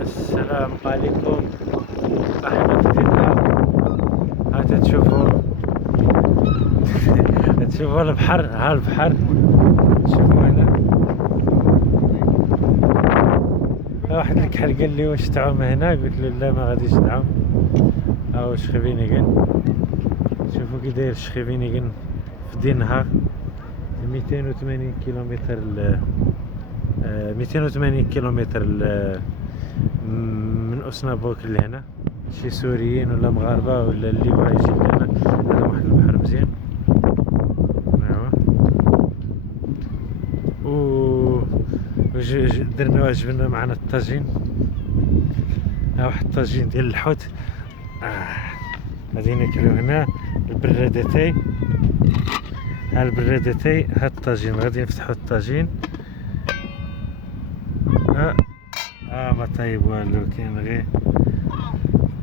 السلام عليكم أحبتي في الله. هاتا تشوفوا البحر، ها البحر شوفوا هنا. واحد الكحل قال لي واش تعوم هنا، قلت له لا ما غاديش نعوم. هاو شخيفينيكن، شوفوا كي داير شخيفينيكن في دي نهار 280 كيلومتر 280 كيلومتر من أسنابوك لهنا. شي سوريين ولا مغاربة ولا اللي بغا يجي لهنا، هذا واحد البحر مزيان. ايوا درنا عجبنا معنا الطاجين. ها واحد الطاجين ديال الحوت. غادي ناكلو هنا البرادتي. ها البرادتي، ها الطاجين. غادي نفتحو الطاجين. ما طيب والو،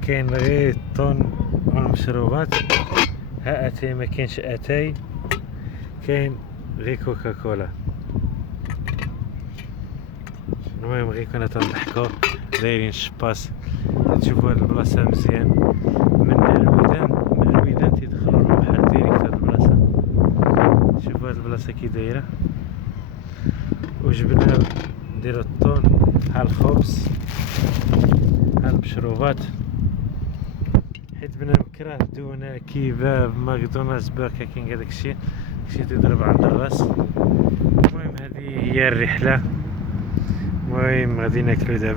كاين غير الطون والمشروبات. ها اتاي، ما كاينش اتاي، كاين غير كوكا كولا. المهم غير كنا تنضحكو دايرين شباس. تشوفوا هاد البلاصه مزيان، من الودان تيدخلوا للبحر ديريكت. هاد البلاصه شوفوا هاد البلاصه كي دايره. وجبنا نديرو الطون، ها الخبز، ها المشروبات. حيت بنا مكره دونا كيباب ماكدونالدز برجر كينغ، هداك الشيء تيضرب عند الراس. المهم هذه هي الرحله. المهم غادي ناكلو دابا.